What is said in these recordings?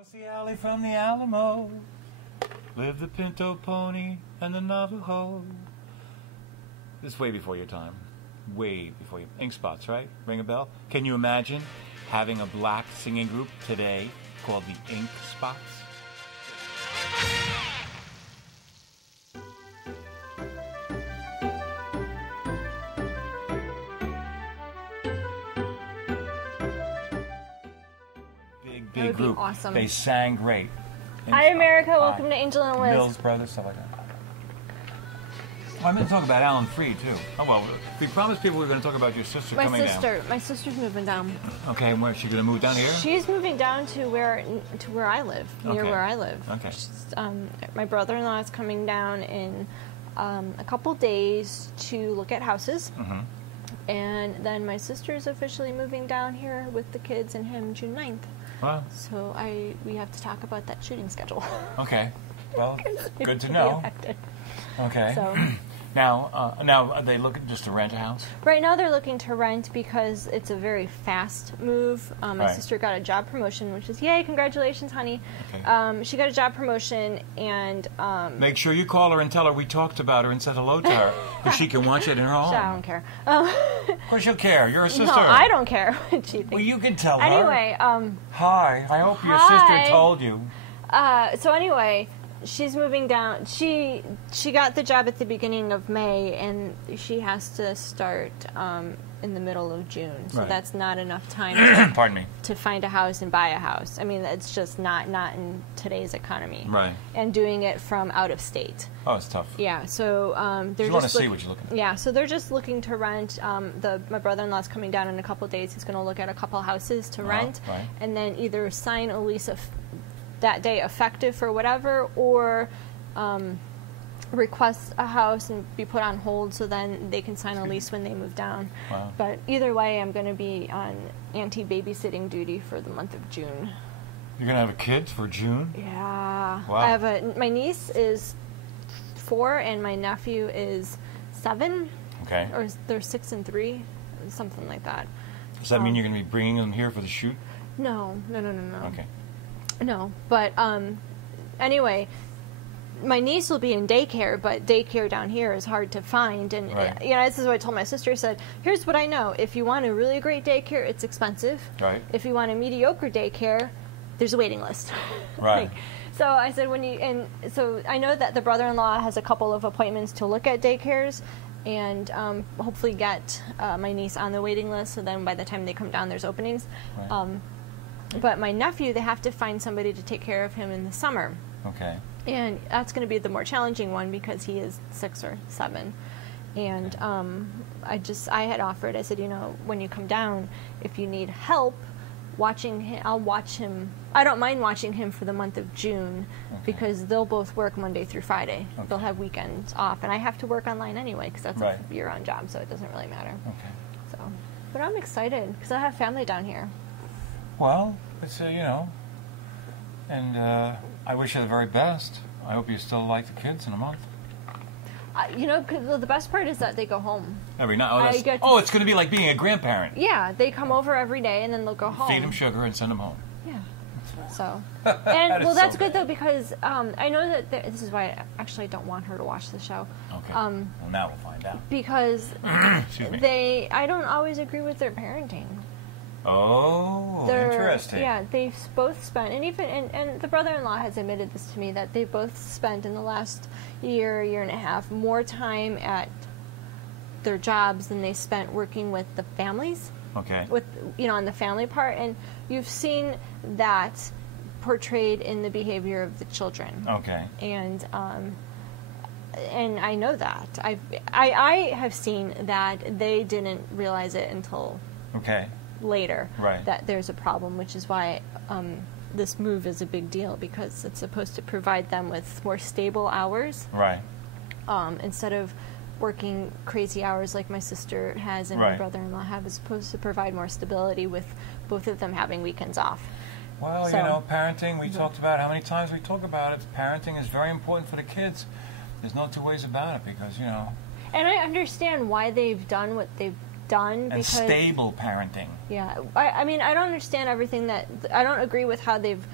Across the alley from the Alamo lived the Pinto Pony and the Navajo. This is way before your time. Way before your... Ink Spots, right? Ring a bell? Can you imagine having a black singing group today called the Ink Spots? Big group. Awesome. They sang great. Hi, America. Welcome to Angel and Liz. Mills Brothers, stuff like that. Well, I'm going to talk about Alan Freed, too. Oh, well, we promised people we were going to talk about your sister coming down. My sister's moving down. Okay, and where is she going to move down here? She's moving down to where I live, near where I live. Okay. My brother-in-law is coming down in a couple days to look at houses. Mm-hmm. And then my sister is officially moving down here with the kids and him June 9th. Wow. So we have to talk about that shooting schedule. Okay. Well, good to know. Okay. So, now, are they looking just to rent a house? Right now they're looking to rent because it's a very fast move. My Right. sister got a job promotion, which is, yay, congratulations, honey. Okay. She got a job promotion, and... Make sure you call her and tell her we talked about her and said hello to her, because she can watch it in her home. I don't care. Of course you'll care. You're a sister. No, I don't care what she thinks. Well, you can tell her. Anyway, Hi. I hope your hi. sister told you. So anyway, she's moving down. She got the job at the beginning of May, and she has to start in the middle of June. So Right. that's not enough time Pardon me. to find a house and buy a house. I mean, it's just not in today's economy. Right. And doing it from out of state. Oh, it's tough. Yeah, so they're You just want to see what you're looking at. Yeah, so they're just looking to rent. My brother-in-law's coming down in a couple of days. He's going to look at a couple houses to rent, right. and then either sign a lease that day effective for whatever, or request a house and be put on hold so then they can sign a lease when they move down. Wow. But either way, I'm going to be on anti-babysitting duty for the month of June. You're going to have a kid for June? Yeah. Wow. I have my niece is 4 and my nephew is 7. Okay. Or they're 6 and 3, something like that. Does that mean you're going to be bringing them here for the shoot? No. Okay. No, but anyway, my niece will be in daycare, but daycare down here is hard to find. And Right. this is what I told my sister. I said, here's what I know. If you want a really great daycare, it's expensive. Right. If you want a mediocre daycare, there's a waiting list. Right. So I said, so I know that the brother-in-law has a couple of appointments to look at daycares, and hopefully get my niece on the waiting list, so then by the time they come down, there's openings. Right. But my nephew, they have to find somebody to take care of him in the summer. Okay. And that's going to be the more challenging one because he is 6 or 7. And I had offered, I said, when you come down, if you need help watching him, I'll watch him. I don't mind watching him for the month of June because they'll both work Monday through Friday. Okay. They'll have weekends off. And I have to work online anyway because that's Right. a year-round job, so it doesn't really matter. Okay. So, but I'm excited because I have family down here. Well, it's and I wish you the very best. I hope you still like the kids in a month. 'Cause the best part is that they go home. Every night. It's going to be like being a grandparent. Yeah, they come over every day and then they'll go home. Feed them sugar and send them home. Yeah. So, That is that's so good though because I know that this is why I don't want her to watch the show. Okay. Well, now we'll find out. Because Excuse me. I don't always agree with their parenting. Oh, interesting. Yeah, they've both spent, and the brother-in-law has admitted this to me, that they both spent in the last year and a half more time at their jobs than they spent working with the families. Okay. With on the family part, and you've seen that portrayed in the behavior of the children. Okay. And I know that I have seen that they didn't realize it until later that there's a problem, which is why this move is a big deal because it's supposed to provide them with more stable hours. Right. Instead of working crazy hours like my sister has and my brother-in-law have, is supposed to provide more stability with both of them having weekends off. Well, parenting, we talked about how many times we talk about it. Parenting is very important for the kids. There's no two ways about it because, And I understand why they've done what they've done. And stable parenting. Yeah. I mean, I don't understand everything I don't agree with how they've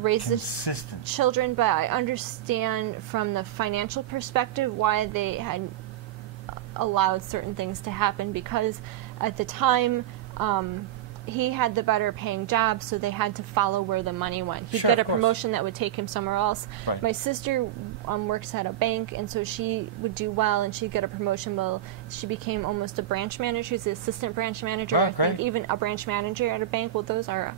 raise the consistent. children, but I understand from the financial perspective why they had allowed certain things to happen, because at the time he had the better paying job, so they had to follow where the money went. He'd Sure, get a of course. promotion that would take him somewhere else. Right. My sister works at a bank, and so she would do well, and she'd get a promotion. Well, she became almost a branch manager. She's the assistant branch manager. Oh, I think great. even a branch manager at a bank. Well, those are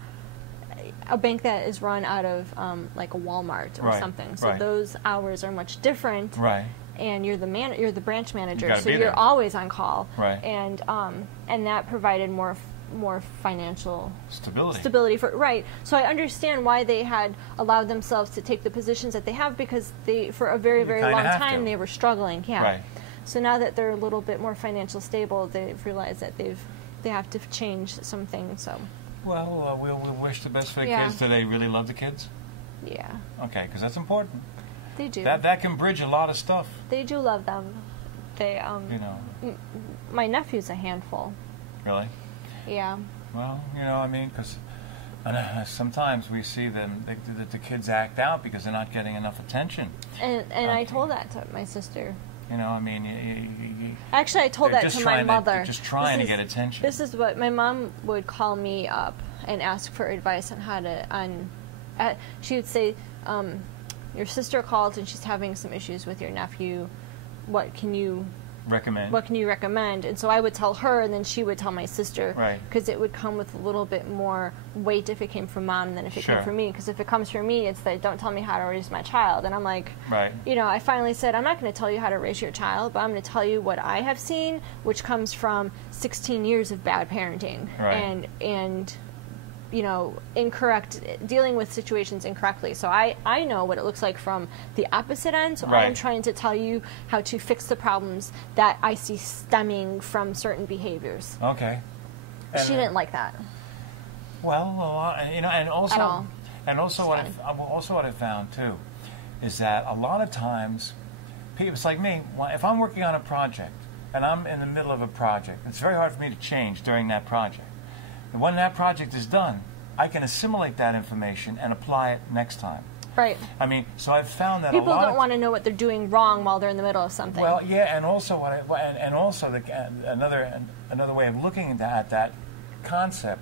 a bank that is run out of like a Walmart or Right, something. So right. those hours are much different. Right. And you're the branch manager, gotta so be you're there. always on call. Right. And that provided more financial Stability. for right. So I understand why they had allowed themselves to take the positions that they have, because they, for a very kinda long have time, to. they were struggling. Yeah. Right. So now that they're a little bit more financial stable, they've realized that they have to change some things. So Well, we'll wish the best for the Yeah. kids. Do they really love the kids? yeah, Okay, because that's important. they do. That can bridge a lot of stuff. They do love them. They You know, my nephew's a handful. really. Yeah. Well, you know, I mean, because sometimes we see them that the kids act out because they're not getting enough attention. And I Okay. told that to my sister. You know, I mean, Actually, I told they're that just to my trying mother. just trying to This is- get attention. This is what my mom would call me up and ask for advice on how to she would say, your sister called and she's having some issues with your nephew. What can you recommend? And so I would tell her, and then she would tell my sister, Right. because it would come with a little bit more weight if it came from mom than if it Sure. came from me. Because if it comes from me, it's like, don't tell me how to raise my child. And I'm like, Right. you know, I finally said, I'm not going to tell you how to raise your child, but I'm going to tell you what I have seen, which comes from 16 years of bad parenting. Right. And you know, dealing with situations incorrectly. So I know what it looks like from the opposite end. So I am Right. trying to tell you how to fix the problems that I see stemming from certain behaviors. Okay. She didn't like that. Well, you know, and At also, all. what I found too, is that a lot of times, it's like me. If I'm working on a project and I'm in the middle of a project, it's very hard for me to change during that project. And when that project is done, I can assimilate that information and apply it next time. Right. I mean, so I've found that People a lot don't want to know what they're doing wrong while they're in the middle of something. Well, yeah, and also another way of looking at that concept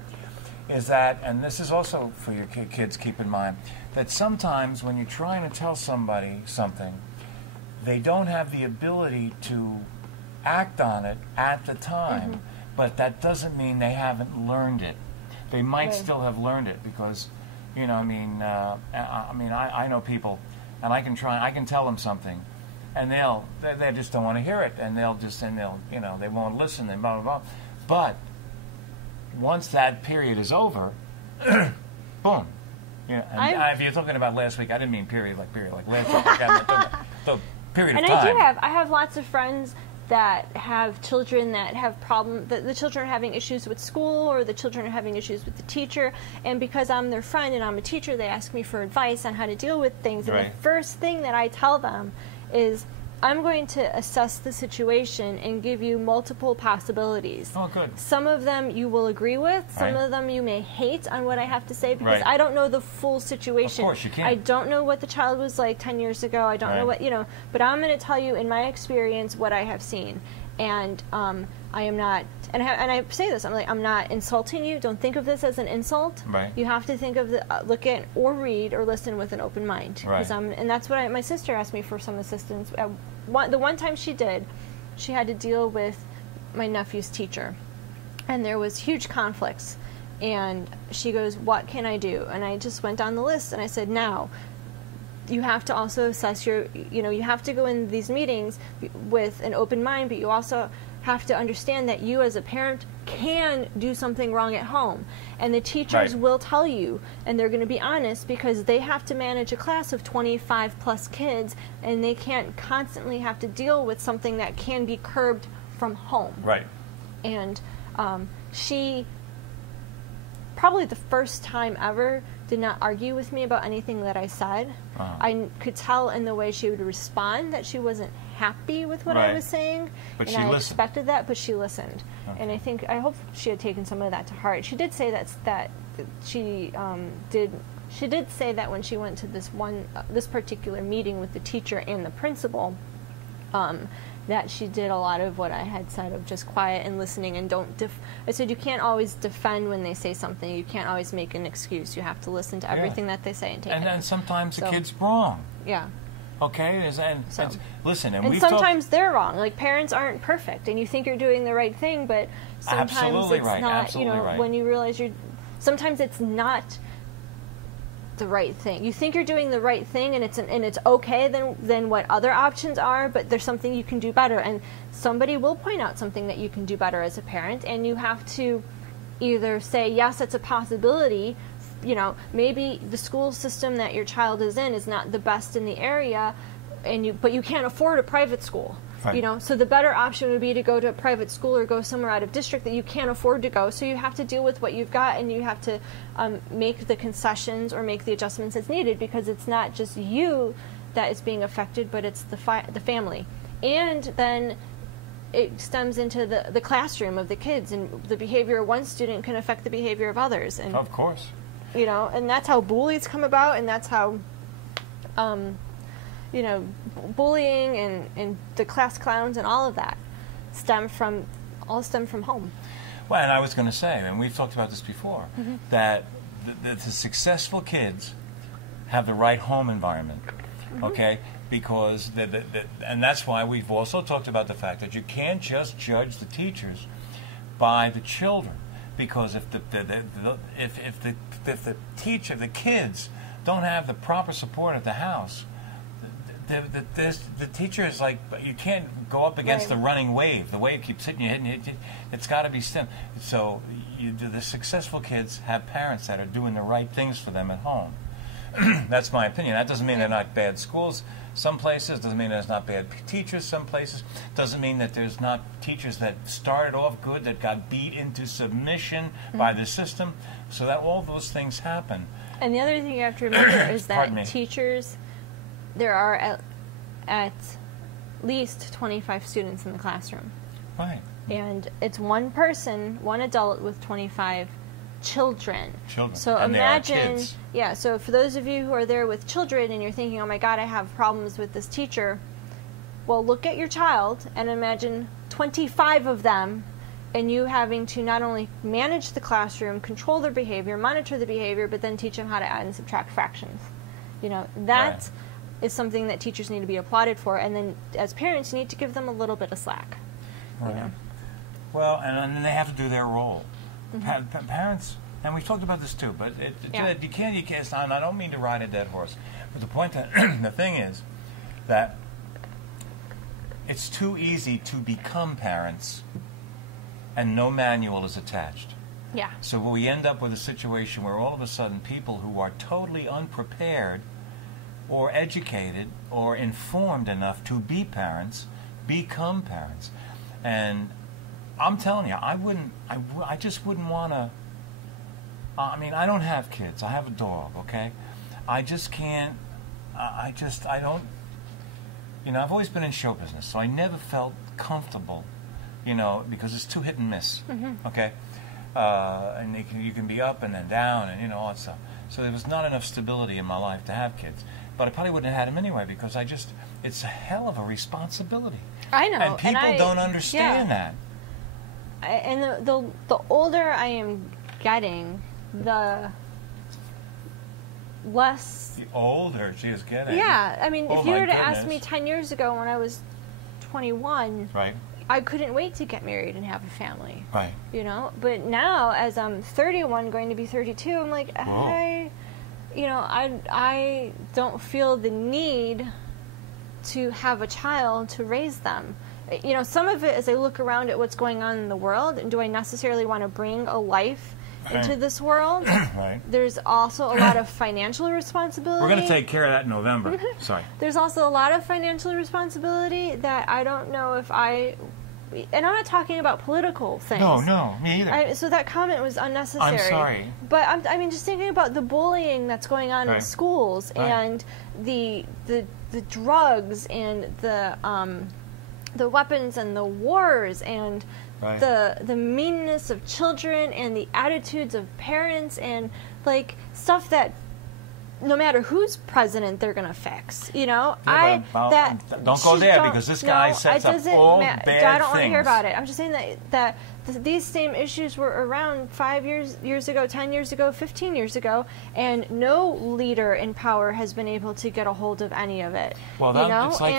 is that, and this is also for your kids, keep in mind, that sometimes when you're trying to tell somebody something, they don't have the ability to act on it at the time, but that doesn't mean they haven't learned it. They might Right. still have learned it because, you know, I know people, and I can tell them something, and they just don't want to hear it, and they won't listen, and blah blah blah. But once that period is over, boom. Yeah, and if you're talking about last week, I didn't mean period like last week. I meant the period and of time. I have lots of friends that have children that have problems, the children are having issues with school, or the children are having issues with the teacher, and because I'm their friend and I'm a teacher, they ask me for advice on how to deal with things. And Right. the first thing that I tell them is, I'm going to assess the situation and give you multiple possibilities. Oh, good. Some of them you will agree with, some Right. of them you may hate on what I have to say, because Right. I don't know the full situation. Of course, you can't. I don't know what the child was like 10 years ago. I don't know Right. what, but I'm going to tell you in my experience what I have seen. And I am not, and I say this, I'm not insulting you. Don't think of this as an insult. Right. You have to think of look at or read or listen with an open mind. Right. And that's what my sister asked me for some assistance. The one time she did, she had to deal with my nephew's teacher, and there was huge conflicts. And she goes, "What can I do?" And I just went down the list, and I said, "Now, you have to also assess you have to go in these meetings with an open mind, but you also have to understand that you as a parent can do something wrong at home. And the teachers Right. will tell you, and they're going to be honest, because they have to manage a class of 25 plus kids, and they can't constantly have to deal with something that can be curbed from home." Right. And she, probably the first time ever, did not argue with me about anything that I said. Uh-huh. I could tell in the way she would respond that she wasn't happy with what I Right. was saying. But and she I listened. expected that, but she listened. Okay. And I hope she had taken some of that to heart. She did say that she she did say that when she went to this particular meeting with the teacher and the principal, that she did a lot of what I had said of just quiet and listening and don't I said you can't always defend when they say something. You can't always make an excuse. You have to listen to everything that they say and take it. And then sometimes the kid's wrong. Yeah. Okay? Listen, and and sometimes they're wrong. Like, parents aren't perfect, and you think you're doing the right thing, but sometimes Absolutely it's right. not, Absolutely right. when you realize sometimes it's not the right thing. You think you're doing the right thing, and it's okay than what other options are, but there's something you can do better, and somebody will point out something that you can do better as a parent, and you have to either say, yes, it's a possibility. Maybe the school system that your child is in is not the best in the area, but you can't afford a private school. Right. So the better option would be to go to a private school or go somewhere out of district that you can't afford to go. So you have to deal with what you've got, and you have to make the concessions or make the adjustments as needed, because it's not just you that is being affected, but it's the family. And then it stems into the classroom of the kids, and the behavior of one student can affect the behavior of others. And of course. And that's how bullies come about, and that's how bullying and the class clowns and all of that stem from home. Well, and I was going to say, and we've talked about this before, that the successful kids have the right home environment, okay? Because, and that's why we've also talked about the fact that you can't just judge the teachers by the children, because if the kids don't have the proper support at the house, the teacher is like, you can't go up against the running wave. The wave keeps hitting you, it's got to be stem. So the successful kids have parents that are doing the right things for them at home. That's my opinion. That doesn't mean they're not bad schools some places. Doesn't mean there's not bad teachers some places. Doesn't mean that there's not teachers that started off good that got beat into submission by the system. So that all those things happen. And the other thing you have to remember is that teachers, there are at least 25 students in the classroom. Right. And it's one person, one adult with 25 children. So and imagine, so for those of you who are there with children and you're thinking, oh my God, I have problems with this teacher, well, look at your child and imagine 25 of them, and you having to not only manage the classroom, control their behavior, monitor the behavior, but then teach them how to add and subtract fractions. That is something that teachers need to be applauded for, and then as parents, you need to give them a little bit of slack. Right. Well, and then they have to do their role. Parents, and we've talked about this too, but you can't. And I don't mean to ride a dead horse, but the point that the thing is that it's too easy to become parents, and no manual is attached. Yeah. So we end up with a situation where all of a sudden people who are totally unprepared, or educated, or informed enough to be parents, become parents, and I'm telling you, I just wouldn't want to. I mean, I don't have kids. I have a dog, okay? I just can't. I don't. I've always been in show business, so I never felt comfortable, because it's too hit and miss, okay? And you can be up and then down and, all that stuff. So there was not enough stability in my life to have kids. But I probably wouldn't have had them anyway, because it's a hell of a responsibility. I know. And people don't understand that. And the older I am getting, the less... The older she is getting. Yeah. I mean, if you were to ask me 10 years ago when I was 21, right, I couldn't wait to get married and have a family. Right. But now, as I'm 31, going to be 32, I'm like, I don't feel the need to have a child to raise them. Some of it, as I look around at what's going on in the world, and do I necessarily want to bring a life into this world? Right. There's also a lot of financial responsibility. We're going to take care of that in November. Sorry. There's also a lot of financial responsibility that I don't know if and I'm not talking about political things. No, me either. So that comment was unnecessary. I'm sorry. But I mean, just thinking about the bullying that's going on in schools, and the drugs and the weapons and the wars and the meanness of children and the attitudes of parents and like stuff that no matter who's president, they're going to fix. You know, don't go there because this guy sets up all bad things. I don't want to hear about it. I'm just saying that these same issues were around 5 years ago, 10 years ago, 15 years ago, and no leader in power has been able to get a hold of any of it. Well, you know, it's like,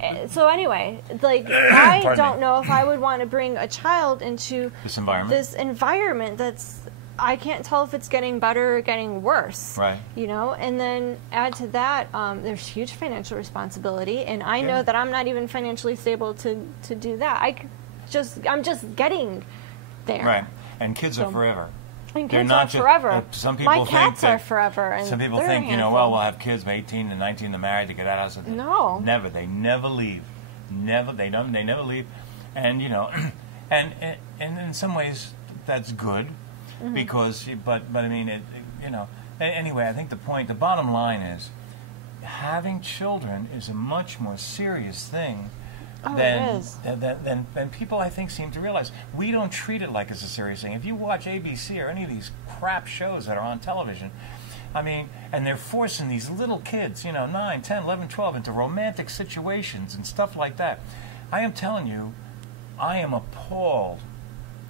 and so anyway, like I don't know if I would want to bring a child into this environment that's. I can't tell if it's getting better or getting worse. Right. You know, and then add to that, there's huge financial responsibility, and I know that I'm not even financially stable to do that. I'm just getting there. Right. And kids are forever. And kids are forever. Some people My cats are forever. And some people think, we'll have kids from 18 to 19 to marry to get out of the house. No. Never. They never leave. They never leave. And, you know, and in some ways that's good. Mm-hmm. Because, but I mean, anyway, I think the bottom line is having children is a much more serious thing than people, I think, seem to realize. We don't treat it like it's a serious thing. If you watch ABC or any of these crap shows that are on television, I mean, and they're forcing these little kids, 9, 10, 11, 12, into romantic situations and stuff like that. I am telling you, I am appalled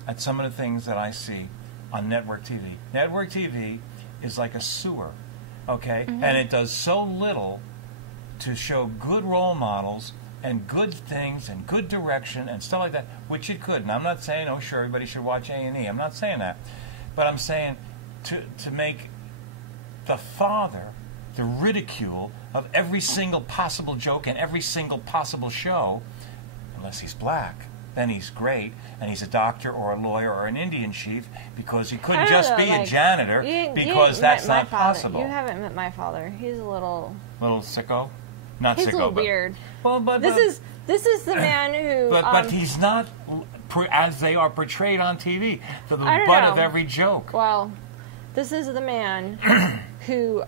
at some of the things that I see on network TV. Network TV is like a sewer, okay? Mm-hmm. And it does so little to show good role models and good things and good direction and stuff like that, which it could. And I'm not saying, sure, everybody should watch A&E. I'm not saying that. But I'm saying to make the father the ridicule of every single possible joke and every single possible show, unless he's black. Then he's great, and he's a doctor or a lawyer or an Indian chief because he couldn't just be a janitor because that's not possible. You haven't met my father. He's a little sicko, not he's sicko. He's a little weird. Well, but this is the man who. But he's not as they are portrayed on TV. The butt of every joke. Well, this is the man who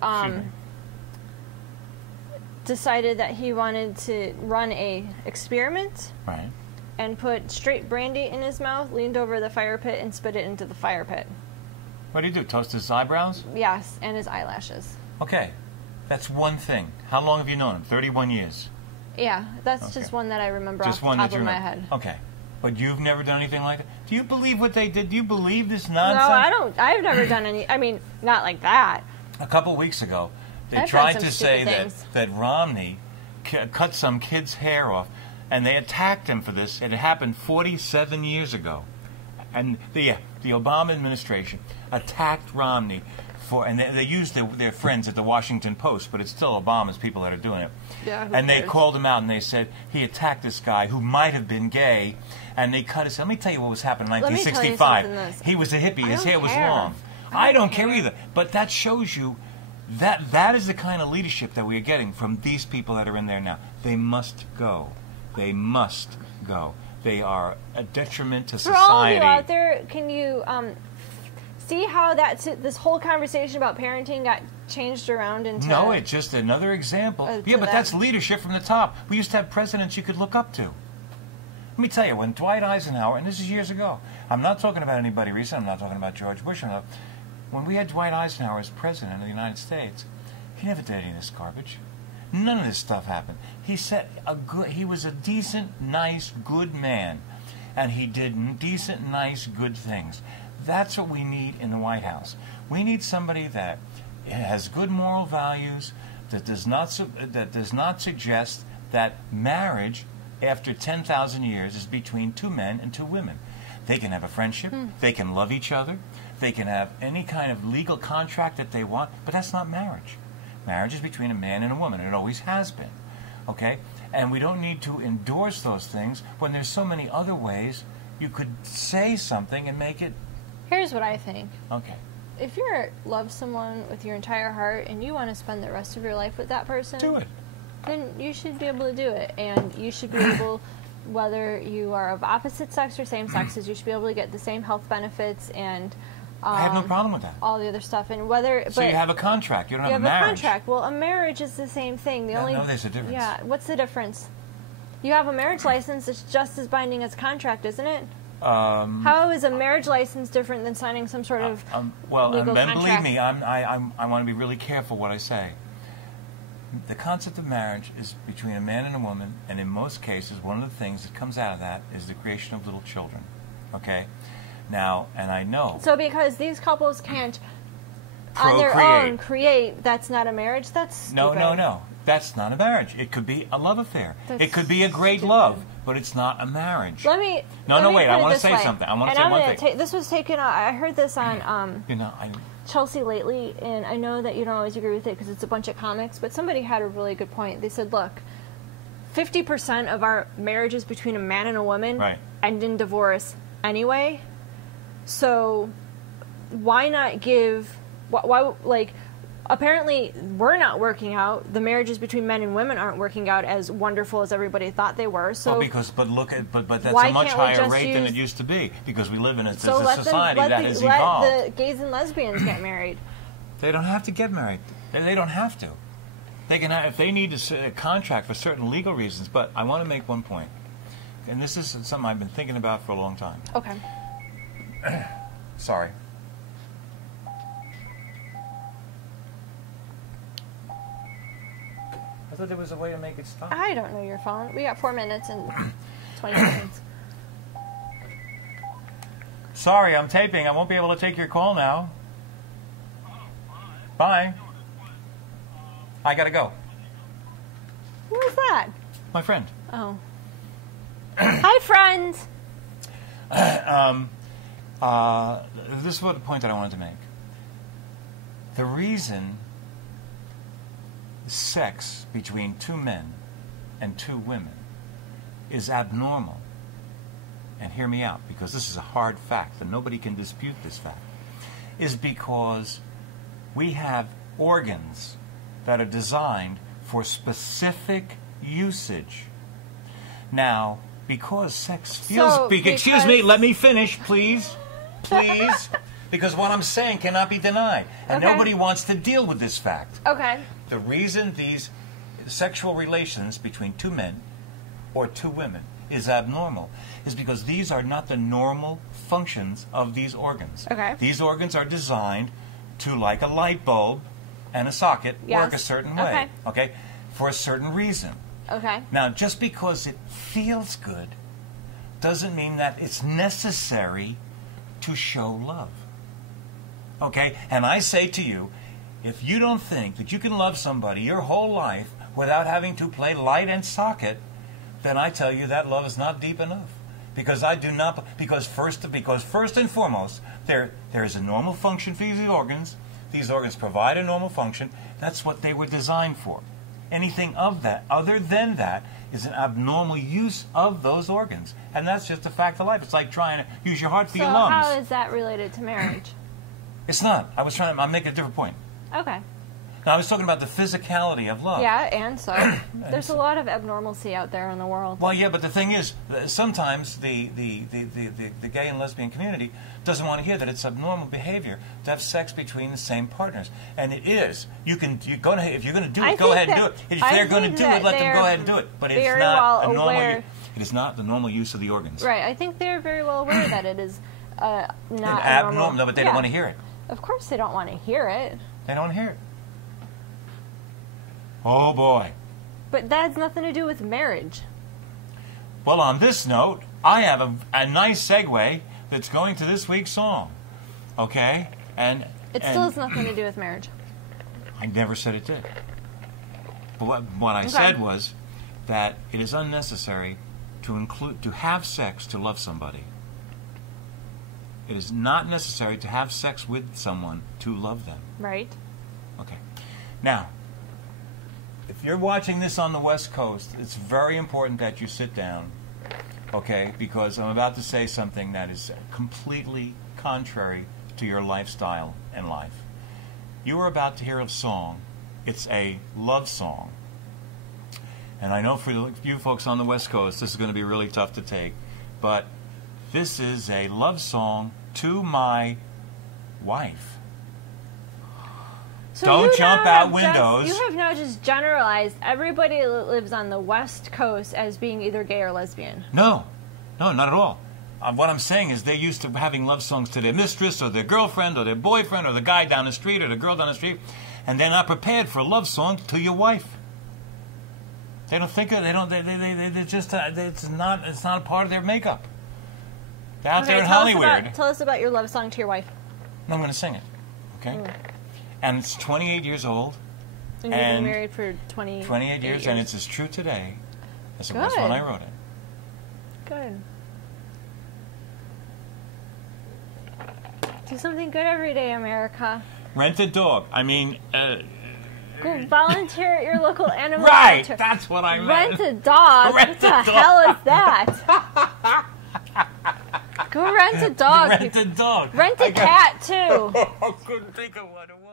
decided that he wanted to run a experiment. Right. And put straight brandy in his mouth, leaned over the fire pit, and spit it into the fire pit. What do you do? Toast his eyebrows? Yes, and his eyelashes. Okay. That's one thing. How long have you known him? 31 years? Yeah, that's just one that I remember off the top of my head. Okay. But you've never done anything like that? Do you believe what they did? Do you believe this nonsense? No, I don't. I've never done any. I mean, not like that. A couple weeks ago, they tried to say that Romney cut some kid's hair off. And they attacked him for this. It happened 47 years ago. And the Obama administration attacked Romney and they used their friends at the Washington Post, but it's still Obama's people that are doing it. Yeah, and they called him out and they said he attacked this guy who might have been gay, and they cut his hair. Let me tell you what was happening in 1965. He was a hippie. His hair was long. I don't care either. But that shows you that is the kind of leadership that we are getting from these people that are in there now. They must go. They must go. They are a detriment to society. For all of you out there, can you see how this whole conversation about parenting got changed around into... No, it's just another example. But that's leadership from the top. We used to have presidents you could look up to. Let me tell you, when Dwight Eisenhower, and this is years ago, I'm not talking about anybody recent, I'm not talking about George Bush, when we had Dwight Eisenhower as president of the United States, he never did any of this garbage. None of this stuff happened. He was a decent, nice, good man, and he did decent, nice, good things. That's what we need in the White House. We need somebody that has good moral values, that does not suggest that marriage after 10,000 years is between two men and two women. They can have a friendship. They can love each other. They can have any kind of legal contract that they want, but that's not marriage. Marriage is between a man and a woman, and it always has been. Okay? And we don't need to endorse those things when there's so many other ways you could say something and make it... Here's what I think. Okay. If you love someone with your entire heart and you want to spend the rest of your life with that person... Do it. Then you should be able to do it. And you should be able, whether you are of opposite sex or same sexes, you should be able to get the same health benefits and... I have no problem with that. All the other stuff, and so you have a contract. You don't have a marriage. You have a contract. Well, a marriage is the same thing. No, there's a difference. Yeah. What's the difference? You have a marriage license that's just as binding as a contract, isn't it? How is a marriage license different than signing some sort of legal then contract? believe me, I want to be really careful what I say. The concept of marriage is between a man and a woman, and in most cases, one of the things that comes out of that is the creation of little children. Okay? Now, and I know... So because these couples can't, on their own, create, that's not a marriage? That's stupid. No. That's not a marriage. It could be a love affair. It could be a great love, but it's not a marriage. Let me wait. I want to say something. I want to say one thing. This was taken. I heard this on Chelsea lately, and I know that you don't always agree with it because it's a bunch of comics. But somebody had a really good point. They said, "Look, 50% of our marriages between a man and a woman end in divorce anyway. So why not give? Why like?" Apparently, we're not working out. The marriages between men and women aren't working out as wonderful as everybody thought they were. So, but that's a much higher rate than it used to be because we live in a society that has evolved. Let the gays and lesbians get married. They don't have to get married. They don't have to. They can if they need a contract for certain legal reasons. But I want to make one point, and this is something I've been thinking about for a long time. Okay. Sorry. I thought there was a way to make it stop. I don't know your phone. We got 4 minutes and 20 seconds. Sorry, I'm taping. I won't be able to take your call now. Bye. I gotta go. Who was that? My friend. Oh. Hi, friend. This is what the point that I wanted to make. The reason sex between two men and two women is abnormal, and hear me out because this is a hard fact and nobody can dispute this fact, is because we have organs that are designed for specific usage. Now, because sex feels... Excuse me, let me finish, please. Please. Because what I'm saying cannot be denied. And nobody wants to deal with this fact. Okay. The reason these sexual relations between two men or two women is abnormal is because these are not the normal functions of these organs. Okay. These organs are designed to, like a light bulb and a socket, work a certain way. Okay? For a certain reason. Okay. Now, just because it feels good doesn't mean that it's necessary to show love. Okay? And I say to you, if you don't think that you can love somebody your whole life without having to play light and socket, then I tell you that love is not deep enough. Because I do not. Because first and foremost, there is a normal function for these organs. These organs provide a normal function. That's what they were designed for. Anything of that, other than that, is an abnormal use of those organs, and that's just a fact of life. It's like trying to use your heart for your lungs. So how is that related to marriage? It's not. I'm making a different point. Okay. Now, I was talking about the physicality of love. Yeah, and so there's a lot of abnormalcy out there in the world. Well, yeah, but the thing is, sometimes the gay and lesbian community doesn't want to hear that it's abnormal behavior to have sex between the same partners, and it is. If you're going to do it, go ahead and do it. If they're going to do it, let them go ahead and do it. But it's not a normal. It is not the normal use of the organs. Right. I think they're very well aware that it is not abnormal. No, but they don't want to hear it. Of course, they don't want to hear it. They don't want to hear it. Oh, boy. But that has nothing to do with marriage. Well, on this note, I have a nice segue that's going to this week's song. Okay? And it still has nothing to do with marriage. I never said it did. But what I said was that it is unnecessary to have sex to love somebody. It is not necessary to have sex with someone to love them. Right. Okay. Now, if you're watching this on the West Coast, it's very important that you sit down, okay? Because I'm about to say something that is completely contrary to your lifestyle and life. You are about to hear a song. It's a love song. And I know for you folks on the West Coast, this is going to be really tough to take. But this is a love song to my wife. So don't jump out windows. You have now just generalized everybody that lives on the West Coast as being either gay or lesbian. No, not at all. What I'm saying is they're used to having love songs to their mistress or their girlfriend or their boyfriend or the guy down the street or the girl down the street, and they're not prepared for a love song to your wife. They don't think of, they just, it's not a part of their makeup. They're out there in Hollywood. Tell us about your love song to your wife. No, I'm going to sing it, okay? And it's 28 years old. And you've been married for 28 years, and it's as true today as it was when I wrote it. Good. Do something good every day, America. Rent a dog. I mean... Go volunteer at your local animal right, shelter. That's what I meant. Rent a dog? Rent what the hell is that? Go rent a dog. Rent a dog. Rent a cat, too. I couldn't think of what it was.